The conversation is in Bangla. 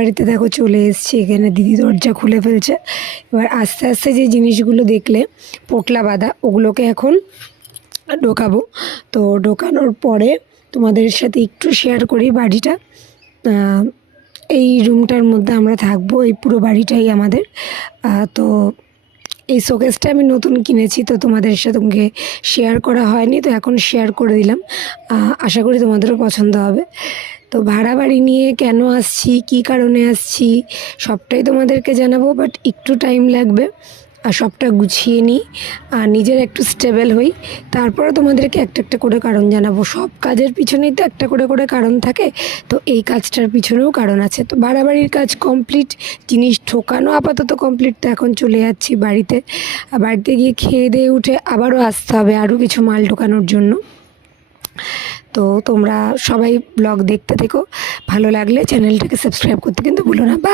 বাড়িতে দেখো চলে এসেছি, এখানে দিদি দরজা খুলে ফেলছে। এবার আস্তে আস্তে যে জিনিসগুলো দেখলে পোটলা বাঁধা, ওগুলোকে এখন ঢোকাবো। তো ঢোকানোর পরে তোমাদের সাথে একটু শেয়ার করি বাড়িটা। এই রুমটার মধ্যে আমরা থাকবো, এই পুরো বাড়িটাই আমাদের। তো এই শোকেসটা আমি নতুন কিনেছি, তো তোমাদের সঙ্গে শেয়ার করা হয়নি, তো এখন শেয়ার করে দিলাম। আশা করি তোমাদেরও পছন্দ হবে। তো ভাড়া বাড়ি নিয়ে কেন আসছি, কী কারণে আসছি, সবটাই তোমাদেরকে জানাবো, বাট একটু টাইম লাগবে। আর সবটা গুছিয়ে নিই আর নিজের একটু স্টেবল হই, তারপরে তোমাদেরকে একটা একটা করে কারণ জানাবো। সব কাজের পিছনেই তো একটা করে করে কারণ থাকে, তো এই কাজটার পিছনেও কারণ আছে। তো বাড়াবাড়ির কাজ কমপ্লিট, জিনিস ঠোকানো আপাতত কমপ্লিট। তো এখন চলে যাচ্ছি বাড়িতে। বাড়িতে গিয়ে খেয়ে দিয়ে উঠে আবারও আসতে হবে আরও কিছু মাল ঢোকানোর জন্য। তো তোমরা সবাই ব্লগ দেখতে থেকো, ভালো লাগলে চ্যানেলটাকে সাবস্ক্রাইব করতে কিন্তু ভুলো না। বা